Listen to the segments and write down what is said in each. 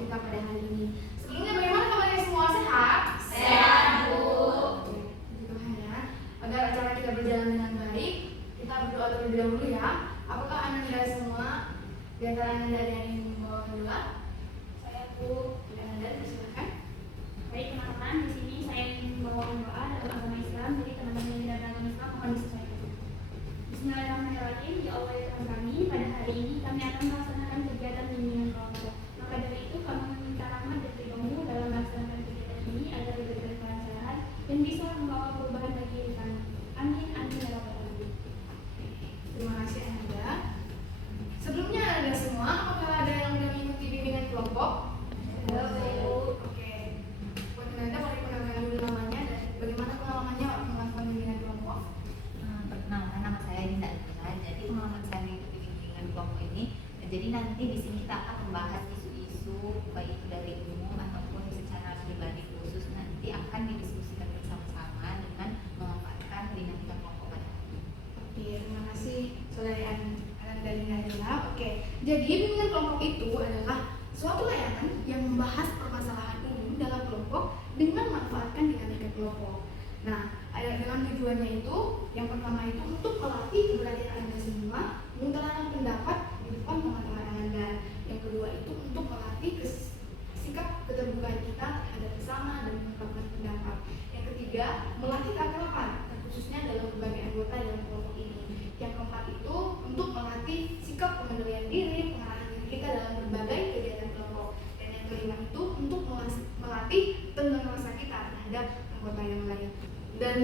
kita pada hari ini. Sebelumnya bagaimana kabarnya semua, sehat? Sehat, Bu. Puji Tuhan ya. Agar acara kita berjalan dengan baik, kita berdoa terlebih dahulu ya. Apakah Ananda semua di antara Ananda ada yang ingin membawakan doa? Saya, Bu. Ananda, silakan. Baik teman-teman, di sini saya ingin membawakan doa dalam agama Islam. Jadi teman-teman yang tidak beragama Islam mohon disesuaikan. Bismillahirrahmanirrahim. Ya Allah ya Tuhan kami, pada hari ini kami akan melaksanakan kegiatan bimbingan kelompok. Maka dari itu kami meminta rahmat dan ridho-Mu dalam melaksanakan kegiatan ini agar diberikan kelancaran dan bisa membawa perubahan bagi diri kami. Amin amin ya rabbal alamin. Terima kasih Ananda. Sebelumnya Ananda semua, apakah ada yang sudah mengikuti bimbingan kelompok? Oke. Buat Ananda boleh kenalkan dulu namanya dan bagaimana pengalamannya waktu melakukan bimbingan kelompok? Perkenalkan, nama saya Dinda Adila. Jadi pengalaman saya mengikuti bimbingan kelompok ini, jadi nanti di sini kita akan membahas isu-isu baik itu dari umum ataupun secara pribadi khusus nanti akan didiskusikan bersama-sama dengan memanfaatkan dinamika kelompok pada hari ini. Oke, terima kasih Saudari Ananda Dinda Adila. Oke, jadi bimbingan kelompok itu adalah suatu layanan yang membahas permasalahan umum dalam kelompok dengan memanfaatkan dinamika kelompok. Nah, dengan tujuannya itu, yang pertama itu untuk melatih keberanian Anda semua mengutarakan pendapat di depan teman-teman Anda. Yang kedua itu untuk melatih sikap keterbukaan kita terhadap sesama dan mengungkapkan pendapat. Yang ketiga, melatih keakraban, khususnya dalam berbagai anggota dalam kelompok ini. Yang keempat itu untuk melatih sikap pengendalian diri, pengarahan diri kita dalam berbagai kegiatan kelompok. Dan yang kelima itu untuk melatih tenggang rasa kita terhadap anggota yang lain. Dan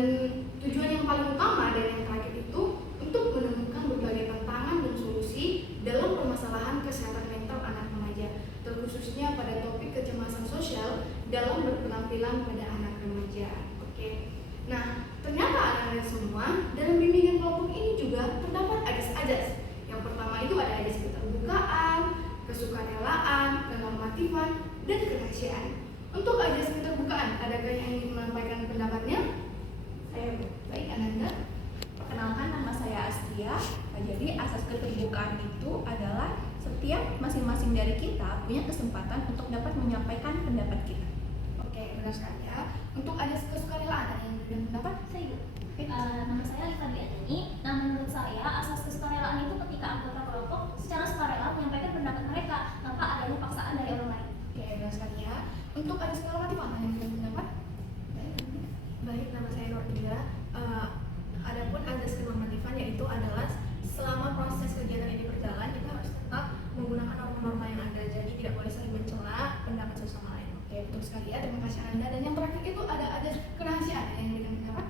tujuan yang paling utama dan yang terakhir itu untuk menemukan berbagai tantangan dan solusi dalam permasalahan kesehatan mental anak remaja, terkhususnya pada topik kecemasan sosial dalam berpenampilan pada anak remaja. Oke. Nah, ternyata anak-anak semua dalam bimbingan kelompok ini juga terdapat ajas-ajas. Yang pertama itu ada ajas keterbukaan, kesukarelaan, kenormatifan, dan kerahasiaan. Untuk ajas keterbukaan, adakah yang ingin menyampaikan pendapatnya? Saya, Bu. Baik, Ananda. Perkenalkan, nama saya Astia. Jadi asas keterbukaan itu adalah setiap masing-masing dari kita punya kesempatan untuk dapat menyampaikan pendapat kita. Oke, benar sekali ya. Untuk ajas kesukarelaan, ada yang berbeda pendapat? Saya, Bu. Nama saya Lita Diatini. Nah, menurut saya asas kesukarelaan itu ketika anggota kelompok secara sukarela menyampaikan pendapat mereka tanpa adanya paksaan dari orang lain. Oke, benar sekali ya. Untuk ajas kenormatifan, ada yang berbeda pendapat? Baik, nama saya Nordila. Adapun ajas kenormatifan yaitu adalah selama proses kegiatan ini berjalan kita harus tetap menggunakan norma-norma yang ada, jadi tidak boleh saling mencela pendapat sesama lain. Oke, betul sekali ya. Terima kasih Anda. Dan yang terakhir itu ada ajas kerahasiaan, ada yang berbeda pendapat?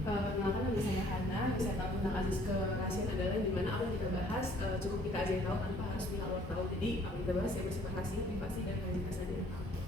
Perkenalkan, nama saya Hana. Saya tahu tentang ajas kerahasiaan adalah di mana apa yang kita bahas cukup kita aja yang tahu tanpa harus pihak luar tahu. Jadi apa yang kita bahas ya bersifat rahasia, privasi dan identitas saja.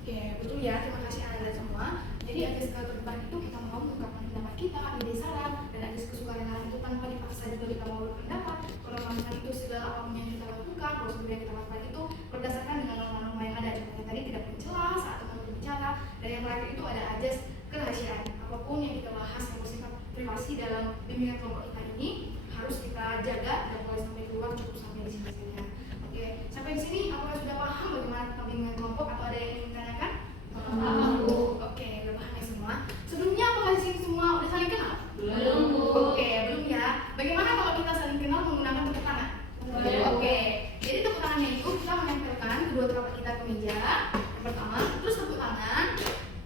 Oke, betul ya. Terima kasih Anda semua. Jadi ajas keterbukaan itu kita mau mengungkapkan pendapat kita, ide saran, dan ajas kesukarelaan itu tanpa dipaksa juga kita mau berpendapat. Kenormatifan itu segala apapun yang kita lakukan, prosedur yang kita lakukan itu berdasarkan dengan norma-norma yang ada. Contohnya tadi tidak mencela saat mau berbicara. Dan yang terakhir itu ada ajas kerahasiaan. Apapun yang kita bahas yang bersifat privasi dalam bimbingan kelompok kita ini harus kita jaga dan boleh sampai keluar, cukup sampai di sini saja. Oke, sampai di sini apakah sudah paham bagaimana tentang bimbingan kelompok atau ada yang ingin ditanyakan? Paham, Bu. Oke, udah paham ya semua. Sebelumnya apakah di sini semua udah saling kenal? Belum, Bu. Oke, belum ya. Bagaimana kalau kita saling kenal menggunakan tepuk tangan? Boleh. Oke, jadi tepuk tangannya itu kita menempelkan kedua telapak kita ke meja. Yang pertama, terus tepuk tangan,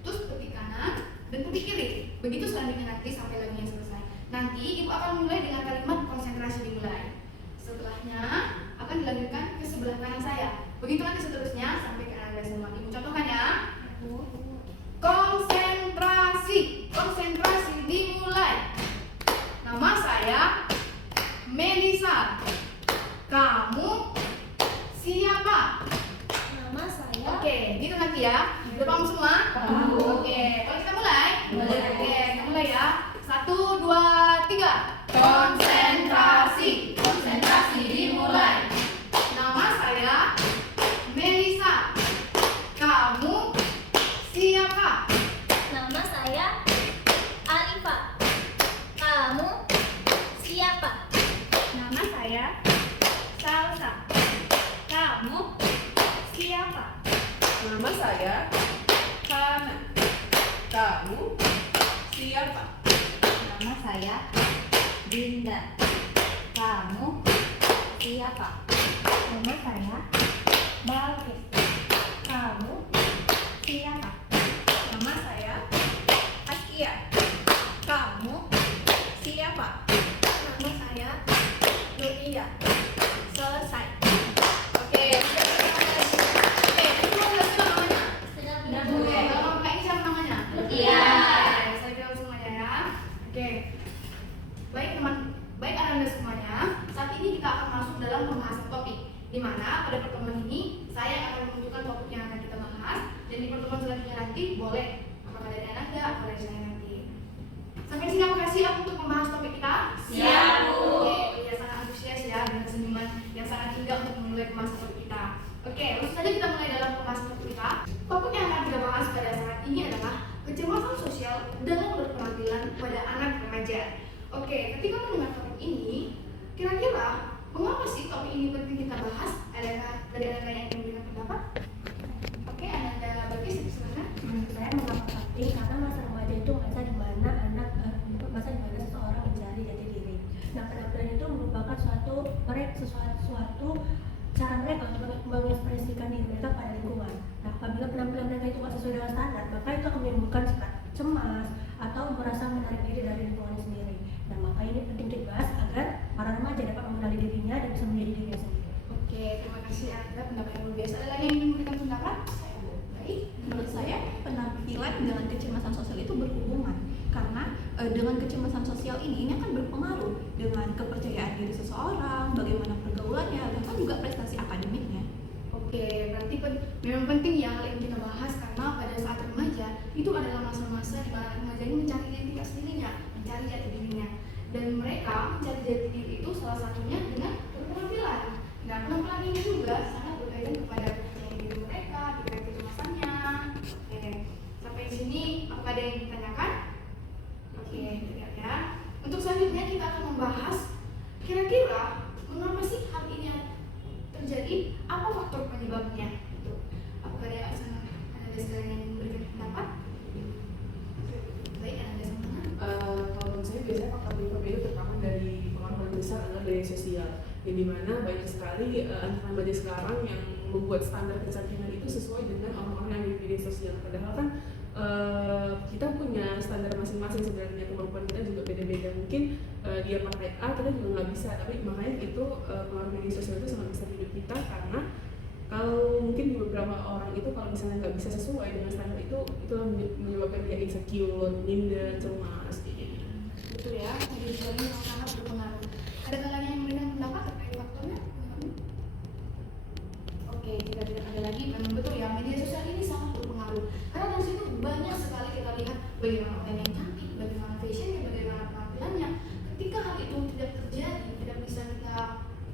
terus petik kanan dan petik kiri. Begitu selanjutnya nanti sampai lagunya selesai. Nanti ibu akan mulai dengan kalimat konsentrasi dimulai. Setelahnya akan dilanjutkan ke sebelah kanan saya. Begitu nanti seterusnya sampai ke Anda semua. Ibu contohkan ya. Konsentrasi, konsentrasi dimulai. Nama saya Melisa. Kamu siapa? Nama saya. Oke, gitu nanti ya. Udah paham semua? Paham. Oke, kalau kita mulai? Boleh. Oke, kita mulai ya. 1, 2, 3. Konsentrasi, konsentrasi dimulai. Nama saya Melisa. Kamu siapa? Nama saya Alifa. Kamu siapa? Nama saya Salsa. Kamu siapa? saya Hana. Kamu siapa? Nama saya Dinda. Kamu siapa? Nama saya Balkis. Kamu siapa? Nama saya Askia. Kamu siapa? Nama saya Nuria. Selesai. Oke, itu udah semua namanya. Sudah Oke, kalau Kak ini siapa namanya? Iya. Saya jawab semuanya ya. Oke. Baik anak-anak semuanya. Saat ini kita akan masuk dalam pembahasan topik, di mana pada pertemuan ini saya akan menunjukkan topik yang akan kita bahas, dan di pertemuan selanjutnya nanti boleh apakah dari Ananda atau dari saya nanti. Sampai sini apakah siap untuk membahas topik kita? Siap, Bu. Oke, ya sangat antusias ya, dan senyuman yang sangat indah untuk memulai pembahasan topik kita. Oke, langsung saja kita mulai dalam pembahasan topik kita. Topik yang akan kita bahas pada saat ini adalah kecemasan sosial dalam berpenampilan pada anak remaja. Oke, ketika mendengar topik ini, kira-kira mengapa sih topik ini penting kita bahas? Adakah dari Anda yang ingin memberikan pendapat? Oke, Ananda Bagis, silakan. Menurut saya mengapa penting karena masa remaja itu masa di mana masa di mana seseorang mencari jati diri. Nah, penampilan itu merupakan suatu cara mereka untuk mengekspresikan diri mereka pada lingkungan. Nah, apabila penampilan mereka itu tidak sesuai dengan standar, maka itu akan menimbulkan sikap cemas atau merasa menarik diri dari lingkungan sendiri. Nah, maka ini penting dibahas agar para remaja dapat mengenali dirinya dan bisa menjadi dirinya sendiri. Oke, terima kasih Anda, pendapat yang luar biasa. Ada lagi yang ingin memberikan pendapat? Baik. Menurut saya penampilan dengan kecemasan sosial itu berhubungan karena dengan kecemasan sosial ini akan berpengaruh dengan kepercayaan diri seseorang, bagaimana pergaulannya, bahkan juga prestasi akademiknya. Oke, berarti memang penting ya hal yang kita bahas, karena pada saat remaja itu adalah masa-masa di mana remaja ini mencari identitas dirinya, mencari jati dirinya, dan mereka mencari jati diri itu salah satunya dengan berpenampilan. Nah, penampilan ini juga sangat berkaitan kepada kepercayaan diri mereka, tingkat kecemasannya. Oke, sampai di sini apakah ada yang ditanyakan? Oke, tidak ya. Untuk selanjutnya kita akan membahas kira-kira mengapa sih hal ini terjadi, apa faktor penyebabnya itu. Apakah ada sekalian yang memberikan pendapat? Baik, ada sama. Kalau menurut saya biasanya faktor penyebab itu terutama dari pengaruh paling besar adalah dari sosial, yang dimana banyak sekali anak remaja sekarang yang membuat standar kecantikan itu sesuai dengan orang-orang yang di media sosial. Padahal kan kita punya standar masing-masing sebenarnya, kemampuan kita juga beda-beda. Mungkin dia pakai A, kita juga nggak bisa, tapi makanya itu pengaruh media sosial itu sangat besar di hidup kita, karena kalau mungkin di beberapa orang itu kalau misalnya nggak bisa sesuai dengan standar itu menyebabkan dia insecure, minder, cemas, kayak gitu. Betul ya, media sosial ini sangat berpengaruh. Adakah lagi yang memberikan pendapat terkait faktornya? Oke, jika tidak ada lagi, memang betul ya, media sosial ini sangat berpengaruh. Karena dari situ banyak sekali kita lihat bagaimana orang yang cantik, bagaimana fashionnya, bagaimana penampilannya. Ketika hal itu tidak terjadi, tidak bisa kita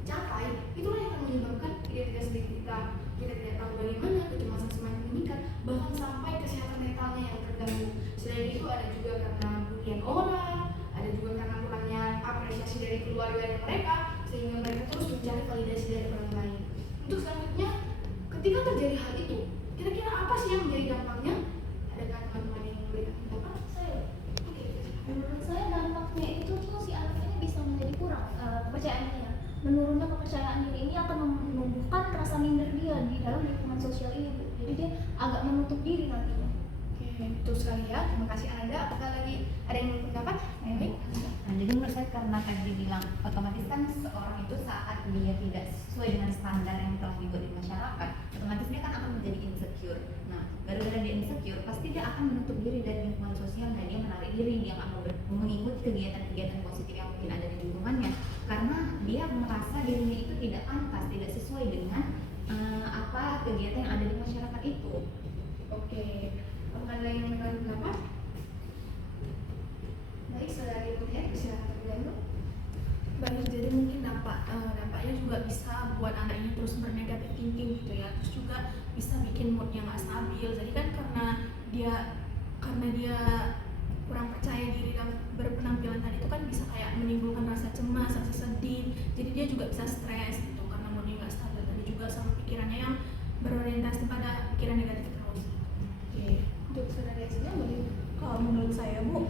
capai, itulah yang akan menyebabkan identitas diri kita tidak tahu bagaimana, kecemasan semakin meningkat, bahkan sampai kesehatan mentalnya yang terganggu. Selain itu ada juga karena bulian orang, ada juga karena kurangnya apresiasi dari keluarga dan mereka, sehingga mereka terus mencari validasi dari orang lain. Untuk selanjutnya, ketika terjadi hal itu, kira-kira apa sih yang menjadi dampaknya? Adakah teman-teman yang memberikan pendapat? Saya, Oke. menurut saya dampaknya itu tuh si anak ini bisa menjadi kurang kepercayaan dirinya. Menurunnya kepercayaan diri ini akan menumbuhkan rasa minder dia di dalam lingkungan sosial ini, Bu. Jadi dia agak menutup diri nantinya. Oke, betul sekali ya. Terima kasih Ananda. Apakah lagi ada yang ingin pendapat? Baik. Nah, jadi menurut saya karena tadi bilang otomatis kan seorang itu saat dia tidak sesuai dengan standar yang telah dibuat di masyarakat, otomatis dia kan akan menjadi insecure. Nah, gara-gara dia insecure, pasti dia akan menutup diri dari lingkungan sosial dan dia menarik diri, dia nggak mau mengikuti kegiatan-kegiatan positif yang mungkin ada di lingkungannya, karena dia merasa dirinya itu tidak pantas, tidak sesuai dengan apa kegiatan yang ada di masyarakat itu. Oke. Apakah ada yang memberikan pendapat? Baik, saudari Butet, silakan terlebih dahulu. Baik, jadi mungkin dampaknya juga bisa buat anak ini terus bernegatif thinking gitu ya, terus juga bisa bikin moodnya nggak stabil. Jadi kan karena dia kurang percaya diri dan berpenampilan tadi itu kan bisa kayak menimbulkan rasa cemas, rasa sedih. Jadi dia juga bisa stres gitu karena moodnya nggak stabil. Tadi juga sama pikirannya yang berorientasi pada pikiran negatif terus. Oke, untuk saudara Esra bagaimana? Kalau menurut saya Bu,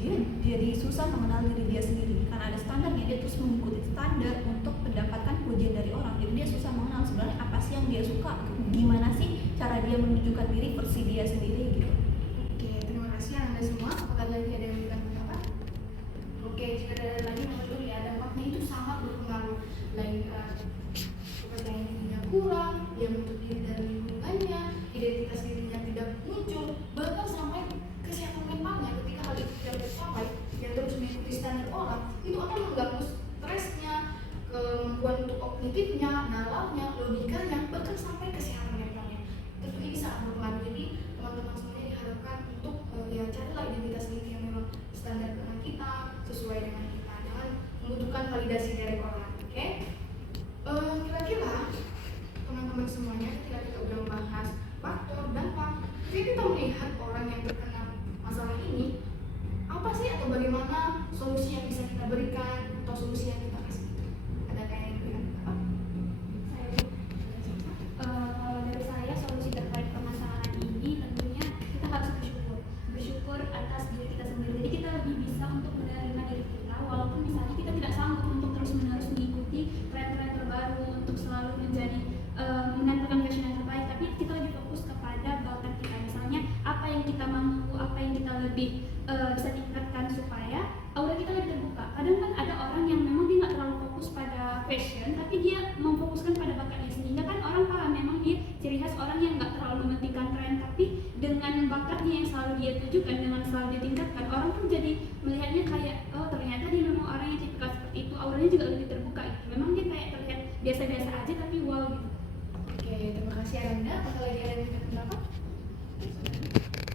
dia jadi susah mengenal diri dia sendiri karena ada standarnya, dia terus mengikuti standar untuk mendapatkan pujian dari orang. Jadi dia susah mengenal sebenarnya apa sih yang dia suka, gimana sih cara dia menunjukkan diri versi dia sendiri gitu. Oke, terima kasih Anda semua. Apakah lagi ada yang ingin pendapat? Oke, jika ada lagi betul ya, dampaknya itu sangat berpengaruh. Lain kepercayaan dirinya kurang, dia menutup diri dari lingkungannya, identitas dirinya tidak muncul, bahkan sampai kesehatan mentalnya ketika hal itu tidak tercapai, yang terus mengikuti standar orang, itu akan mengganggu stresnya, kemampuan untuk kognitifnya, nalarnya, logikanya, bahkan sampai kesehatan mentalnya. Tentu ini sangat berpengaruh. Jadi teman-teman semuanya diharapkan untuk ya carilah identitas diri yang memang standar dengan kita, sesuai dengan kita, jangan membutuhkan validasi dari orang. Oke? Kira-kira teman-teman semuanya ketika kita udah membahas faktor dampak, ketika kita melihat orang yang terkena masalah ini, apa sih atau bagaimana solusi yang bisa kita berikan atau solusi yang kita kasih? Adakah yang berikan apa? Kalau dari saya, solusi terkait permasalahan ini tentunya kita harus bersyukur atas diri kita sendiri. Jadi kita lebih bisa untuk menerima diri kita, walaupun misalnya kita tidak sanggup untuk terus-menerus mengikuti tren-tren terbaru untuk selalu menjadi menampilkan fashion yang terbaik, tapi kita lebih fokus kepada bakat kita. Misalnya apa yang kita mampu, apa yang kita lebih bisa tingkatkan supaya aura kita lebih terbuka. Kadang kan ada orang yang memang dia nggak terlalu fokus pada fashion, tapi dia memfokuskan pada bakatnya, sehingga kan orang paham memang dia ciri khas orang yang nggak terlalu mementingkan tren, tapi dengan bakatnya yang selalu dia tujukan, dengan selalu ditingkatkan, orang pun jadi melihatnya kayak, oh ternyata dia memang orang yang tipikal seperti itu, auranya juga lebih terbuka gitu. Memang dia kayak terlihat biasa-biasa aja tapi wow gitu. Oke, terima kasih Anda. Apakah lagi ada yang ingin pendapat?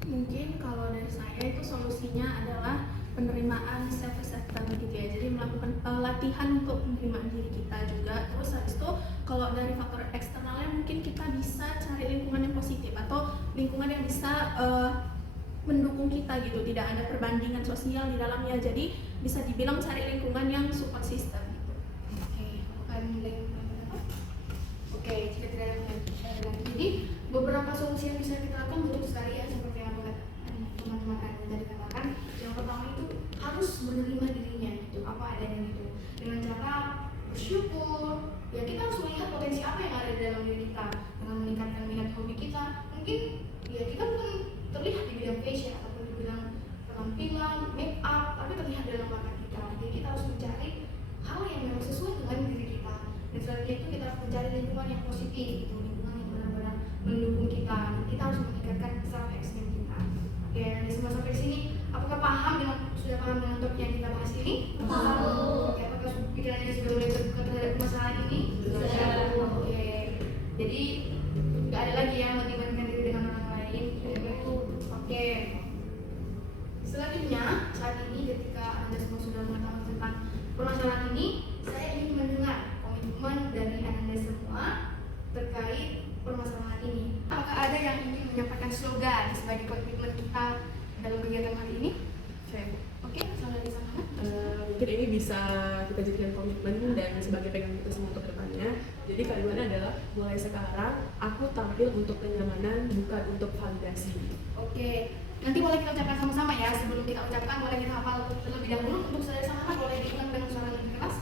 Mungkin kalau dari saya itu solusinya adalah penerimaan self acceptance gitu ya. Jadi melakukan latihan untuk penerimaan diri kita juga. Terus habis itu kalau dari faktor eksternalnya mungkin kita bisa cari lingkungan yang positif atau lingkungan yang bisa mendukung kita gitu. Tidak ada perbandingan sosial di dalamnya. Jadi bisa dibilang cari lingkungan yang support system gitu. Oke, bukan lingkungan pendapat. Oke, jika tidak ada lagi. Jadi beberapa solusi yang bisa kita lakukan untuk sekali ya, seperti yang teman-teman Anda tadi katakan. Yang pertama itu harus menerima dirinya gitu, apa adanya gitu, dengan cara bersyukur. Ya kita harus melihat potensi apa yang ada di dalam diri kita dengan meningkatkan minat hobi kita. Mungkin ya kita bukan terlihat di bidang fashion ataupun di bidang penampilan, make up, tapi terlihat dalam bakat kita. Jadi kita harus mencari hal yang memang sesuai dengan diri kita. Dan selanjutnya itu kita harus mencari lingkungan yang positif, gitu, lingkungan yang benar-benar mendukung kita. Dan kita harus meningkatkan self esteem kita. Oke, dari semua sampai sini, apakah sudah paham dengan topik yang kita bahas ini? Paham. Oke, apakah pikirannya sudah mulai terbuka terhadap permasalahan ini? Sudah. Oke, jadi nggak ada lagi yang membandingkan diri dengan orang lain. Oke. Selanjutnya, saat ini ketika Anda semua sudah mengetahui tentang permasalahan ini, saya ingin mendengar komitmen dari Anda semua terkait permasalahan ini. Apakah ada yang ingin menyampaikan slogan sebagai komitmen kita dalam kegiatan hari ini? Oke, salah di sana. Mungkin ini bisa kita jadikan komitmen dan sebagai pegangan kita semua untuk depannya. Jadi kalimatnya adalah, mulai sekarang aku tampil untuk kenyamanan, bukan untuk validasi. Oke, nanti boleh kita ucapkan sama-sama ya. Sebelum kita ucapkan, boleh kita hafal terlebih dahulu. Untuk saya sama boleh diulang dengan suara lebih keras.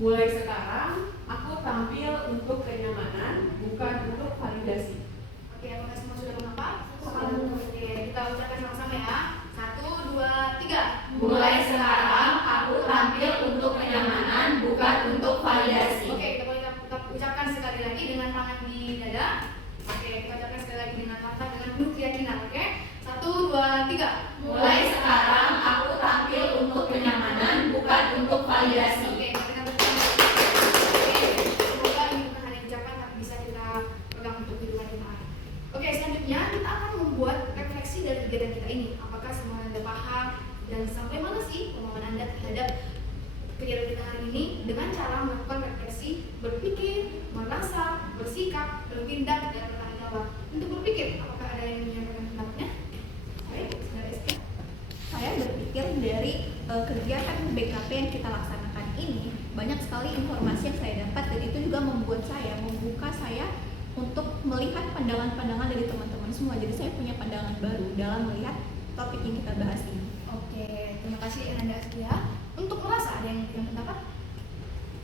Mulai sekarang aku tampil untuk kenyamanan, bukan untuk validasi. Oke, apakah semua sudah menghafal? Oke, kita ucapkan sama-sama ya. 1, 2, 3. Mulai sekarang aku tampil untuk kenyamanan, bukan untuk validasi. Oke, kita boleh kita ucapkan sekali lagi dengan tangan di dada. Oke, kita ucapkan sekali lagi dengan lantang dengan penuh keyakinan. Oke, 1, 2, 3. Mulai sekarang aku tampil untuk kenyamanan, bukan untuk validasi. Oke, kita berikan. Oke, semoga ini bukan hanya ucapan tapi bisa kita pegang untuk kehidupan kita. Oke, selanjutnya kita akan membuat refleksi dari kegiatan kita ini. Apakah semua Anda paham dan sampai mana sih pemahaman Anda terhadap kegiatan kita hari ini dengan cara melakukan refleksi, berpikir, merasa, bersikap, bertindak, dan bertanggung jawab. Untuk berpikir, apakah ada yang menyampaikan pendapatnya? Baik, saudara Esti. Saya berpikir dari kegiatan BKP yang kita laksanakan ini banyak sekali informasi yang saya dapat dan itu juga membuat saya membuka saya untuk melihat pandangan-pandangan dari teman-teman semua. Jadi saya punya pandangan baru dalam melihat topik yang kita bahas ini. Oke, terima kasih Ananda Askia. Untuk merasa ada yang memberikan pendapat?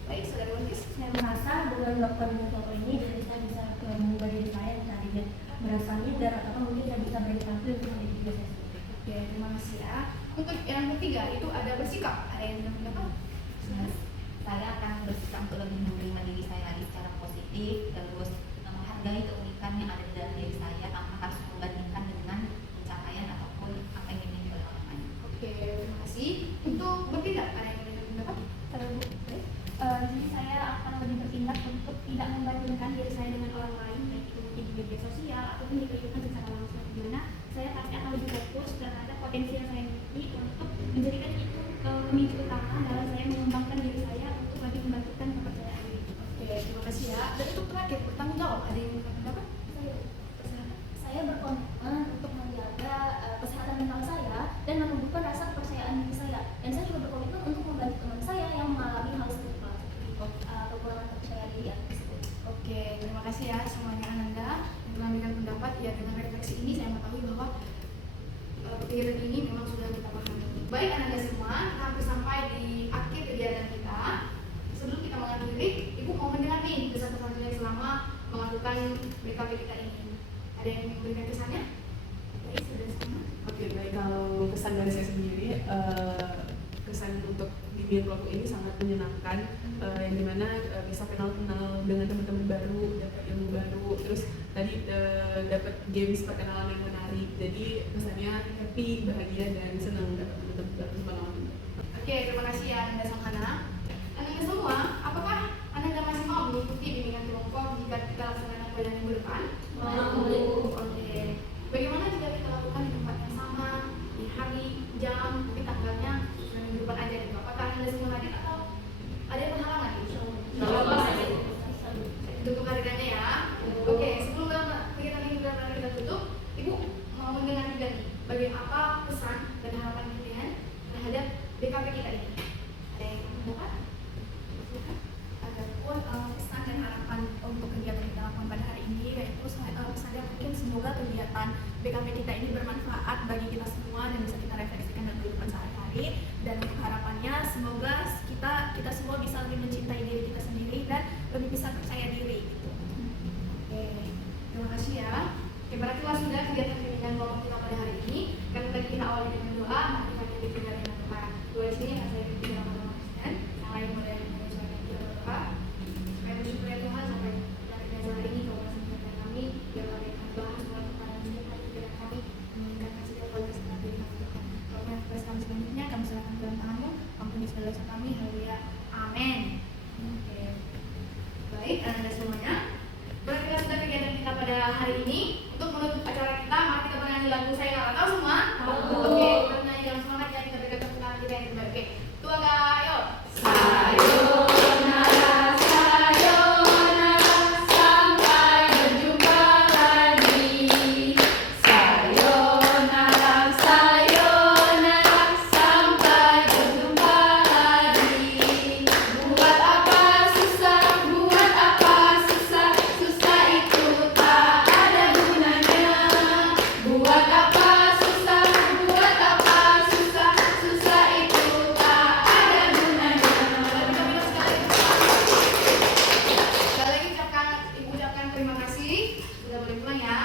Baik, saudara Wankis. Saya merasa dengan melakukan foto ini jadi saya bisa mengubah diri saya yang tadinya merasa minder atau mungkin saya bisa berinteraksi untuk menjadi diri saya sendiri. Oke, terima kasih ya. Untuk yang ketiga itu ada bersikap. Ada yang memberikan pendapat? Saya akan bersikap untuk lebih menerima diri saya lagi secara positif, terus menghargai keunikan yang ada di dalam diri saya tanpa harus membandingkan dengan pencapaian ataupun apa yang dimiliki oleh orang lain. Oke, terima kasih. Untuk bertindak, ada yang memberikan pendapat? Jadi saya akan lebih bertindak untuk tidak membandingkan diri saya dengan orang lain, baik itu mungkin di media sosial ataupun di kehidupan secara langsung, di mana saya pasti akan lebih fokus terhadap potensi yang saya miliki untuk menjadikan itu pemicu utama dalam saya mengembangkan diri saya untuk lebih membangkitkan kepercayaan diri. Oke, terima kasih ya. Dan untuk terakhir, bertanggung jawab, ada yang memberikan pendapat? Saya berkomitmen untuk menjaga kesehatan mental saya dan menumbuhkan rasa kepercayaan diri saya. Dan saya juga berkomitmen untuk membantu teman saya yang mengalami hal serupa kekurangan kepercayaan diri tersebut. Oke, terima kasih ya semuanya Ananda yang telah memberikan pendapat. Ya, dengan refleksi ini saya mengetahui bahwa kegiatan ini memang sudah kita pahami. Baik Ananda semua, kita hampir sampai di akhir kegiatan kita. Sebelum kita mengakhiri, Ibu mau mendengar nih pesan-pesan selama melakukan BKP kita ini. Ada yang memberikan kesannya? Baik, sudah semua. Oke, baik. Kalau kesan dari saya sendiri, kesan untuk bimbingan kelompok ini sangat menyenangkan, yang dimana bisa kenal-kenal dengan teman-teman baru, dapat ilmu baru, terus tadi dapat games perkenalan yang menarik. Jadi kesannya happy, bahagia, dan senang dapat teman-teman baru. Oke, terima kasih ya Ananda Sanghana. Ananda semua, apakah Ananda masih mau mengikuti bimbingan kelompok jika kita laksanakan pada minggu depan? Mau. Oke. Bagaimana jika kita lakukan di tempat yang sama, di hari, jam, mungkin tanggalnya sudah minggu depan aja gitu? Apakah Ananda semua hadir atau ada yang berhalangan? Untuk kehadirannya ya. Oke, sebelum kegiatan minggu depan kita tutup, Ibu mau mendengar juga nih, bagaimana apa pesan dan harapan kalian terhadap BKP kita ini? Ada yang mendapat? Adapun pesan dan harapan untuk kegiatan yang kita lakukan pada hari ini, yaitu saya mungkin semoga kegiatan BKP kita ini bermanfaat bagi kita semua dan bisa kita refleksikan dalam kehidupan sehari-hari. Dan untuk harapannya semoga kita semua bisa lebih mencintai diri kita sendiri dan lebih bisa percaya diri gitu. Oke, terima kasih ya. Oke, berarti sudah kegiatan bimbingan kelompok kita pada hari ini. Karena tadi kita awali dengan doa, mari kita pimpin dari doa. Doa di sini akan saya pimpin dalam nama Kristen. Yang lain boleh menyesuaikan kita berdoa. Supaya bersyukur ya Tuhan sampai dari acara ini kau kasih kepada kami, biar kami akan bahas soal kepada setiap pikiran kami, meningkatkan setiap kualitas dalam diri kami Tuhan. Kalau yang tugas kami selanjutnya, kami serahkan ke dalam tangan-Mu. Ampuni segala dosa kami. Haleluya. Amin. Oke. Baik, Anda semuanya. Berarti kita sudah kegiatan kita pada hari ini. Untuk menutup acara kita, mari kita bernyanyi lagu Saya Nggak Tahu semua. Oke, kita bernyanyi dengan semangat ya, kita berikan tepuk tangan kita yang terbaik. Oke, tua gayo. Sayonara, sayonara, sampai berjumpa lagi. Sayonara, sayonara, sampai berjumpa lagi. Buat apa susah, buat apa susah, susah itu tak ada gunanya. Buat apa susah, buat apa susah, susah itu tak ada gunanya. Sekali lagi Ibu ucapkan terima kasih. Sudah boleh pulang ya.